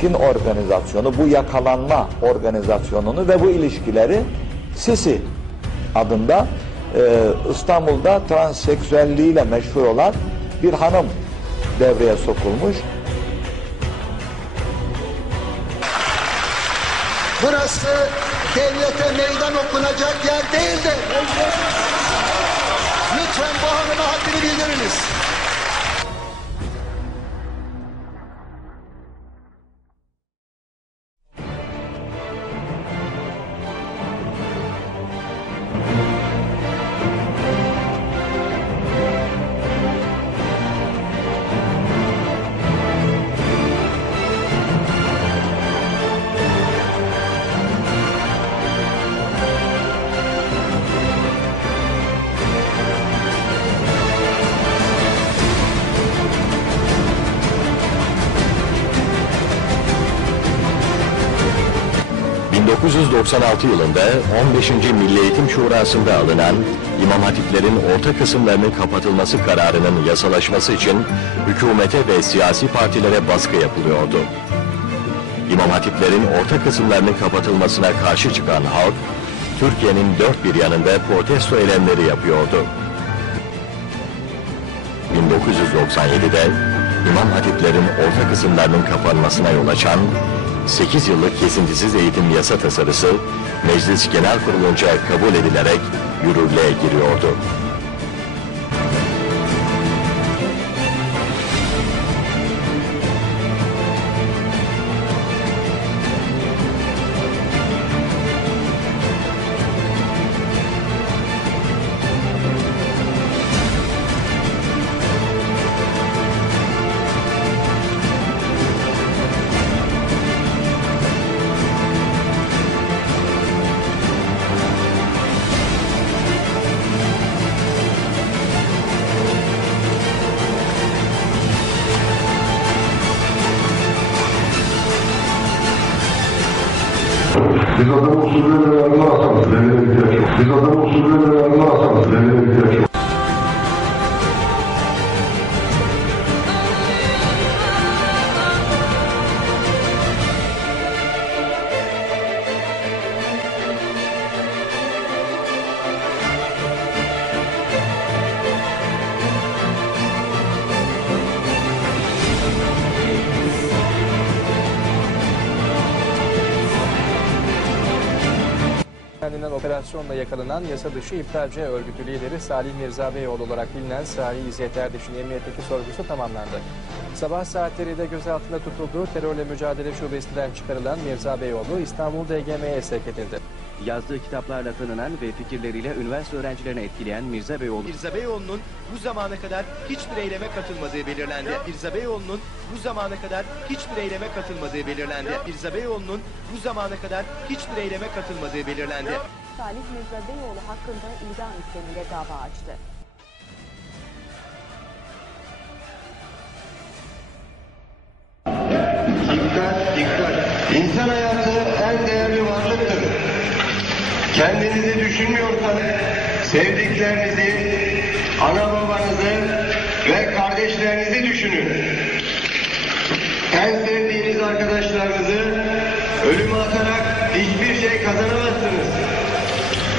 çirkin organizasyonu, bu yakalanma organizasyonunu ve bu ilişkileri Sisi adında e, İstanbul'da transseksüelliğiyle meşhur olan bir hanım devreye sokulmuş. Burası devlete meydan okunacak yer değildir. Lütfen bu hanıma haddini bildiriniz. ...1996 yılında 15. Milli Eğitim Şurası'nda alınan... ...İmam Hatiplerin orta kısımlarının kapatılması kararının yasalaşması için... ...hükümete ve siyasi partilere baskı yapılıyordu. İmam Hatiplerin orta kısımlarının kapatılmasına karşı çıkan halk... ...Türkiye'nin dört bir yanında protesto eylemleri yapıyordu. 1997'de İmam Hatiplerin orta kısımlarının kapanmasına yol açan 8 yıllık kesintisiz eğitim yasa tasarısı Meclis Genel Kurulu'nca kabul edilerek yürürlüğe giriyordu. Biz adam usulüne yararlı hasanız, deneye ihtiyaç yok. Biz adam usulüne yararlı hasanız, deneye ihtiyaç yok. Kendinden operasyonla yakalanan yasa dışı iptalci örgütü lideri Salih Mirza Beyoğlu olarak bilinen Salih İzzet Erdiş'in emniyetteki sorgusu tamamlandı. Sabah saatleri de gözaltında tutulduğu terörle mücadele şubesinden çıkarılan Mirza Beyoğlu İstanbul DGM'ye sevk edildi. Yazdığı kitaplarla tanınan ve fikirleriyle üniversite öğrencilerini etkileyen Mirza Beyoğlu, Mirza Beyoğlu'nun bu zamana kadar hiçbir eyleme katılmadığı belirlendi. Mirza Beyoğlu'nun bu zamana kadar hiçbir eyleme katılmadığı belirlendi. Mirza Beyoğlu'nun bu zamana kadar hiçbir eyleme katılmadığı belirlendi. Salih Mirza Beyoğlu hakkında idam istemiyle dava açtı. Dikkat, dikkat. İnsan düşünmüyorsanız sevdiklerinizi, ana babanızı ve kardeşlerinizi düşünün. En sevdiğiniz arkadaşlarınızı ölüme atarak hiçbir şey kazanamazsınız.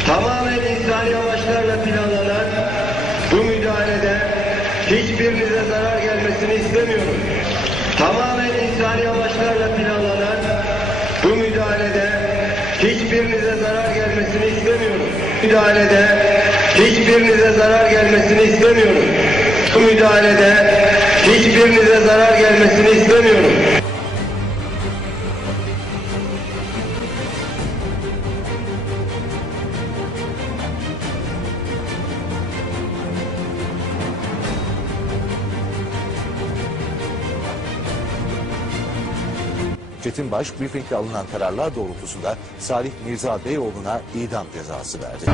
Tamamen insani amaçlarla planlanan bu müdahalede hiçbirinize zarar gelmesini istemiyorum. Tamamen insani amaçlarla zarar gelmesini istemiyorum. Müdahalede hiçbirinize zarar gelmesini istemiyorum. Bu müdahalede hiçbirinize zarar gelmesini istemiyorum. Çetin Baş briefingde alınan kararlar doğrultusunda Salih Mirza Beyoğlu'na idam cezası verdi.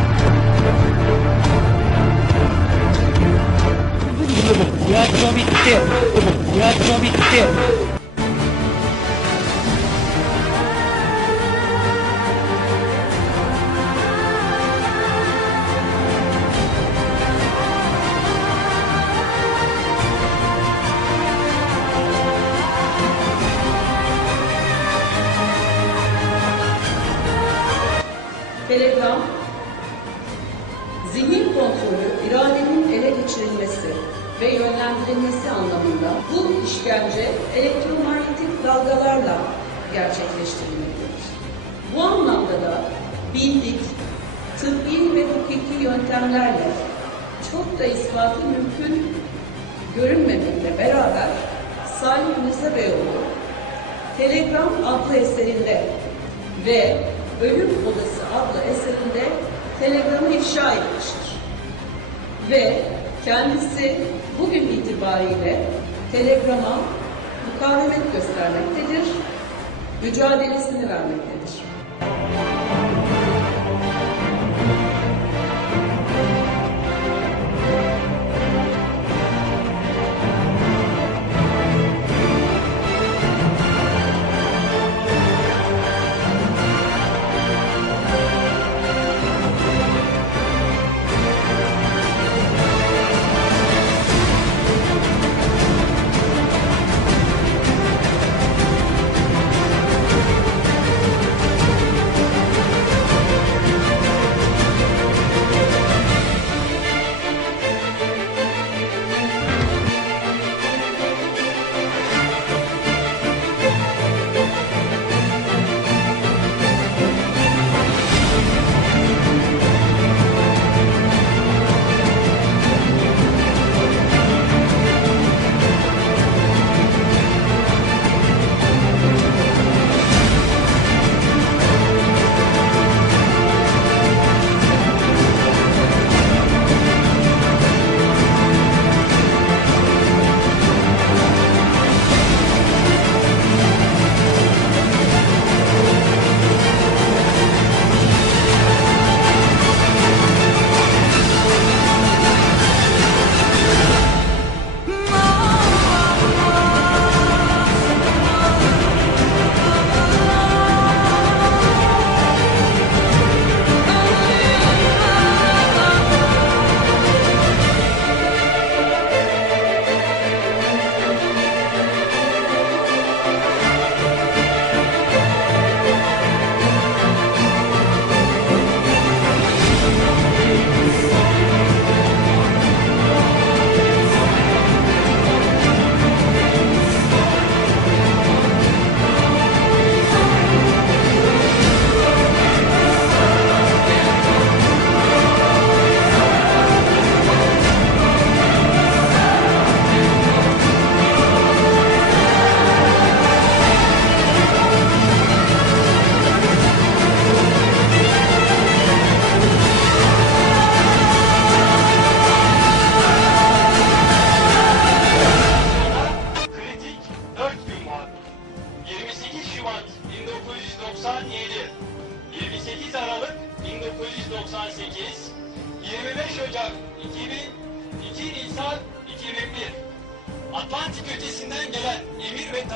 Tiyatro bitti. Tiyatro bitti. Yönlendirilmesi anlamında bu işkence elektromanyetik dalgalarla gerçekleştirilmektedir. Bu anlamda da bildik, tıbbi ve hukuki yöntemlerle çok da ispatı mümkün görünmemekle beraber Salih Mirza Beyoğlu Telegram adlı eserinde ve Ölüm Odası adlı eserinde Telegram'ı ifşa etmiştir. Ve kendisi bugün itibariyle Telegram'a mukavemet göstermektedir, mücadelesini vermektedir.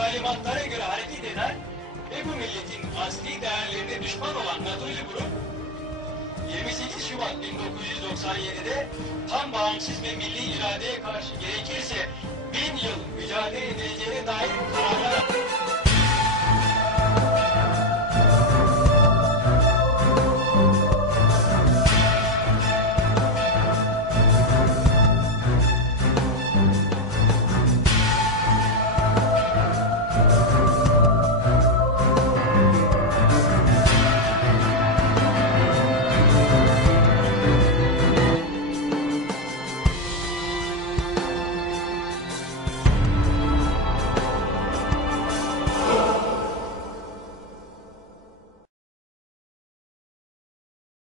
Talimatlara göre hareket eden ve bu milletin asli değerlerine düşman olan NATO'cu grup 28 Şubat 1997'de tam bağımsız ve milli iradeye karşı gerekirse bin yıl mücadele edileceğine dair kararlar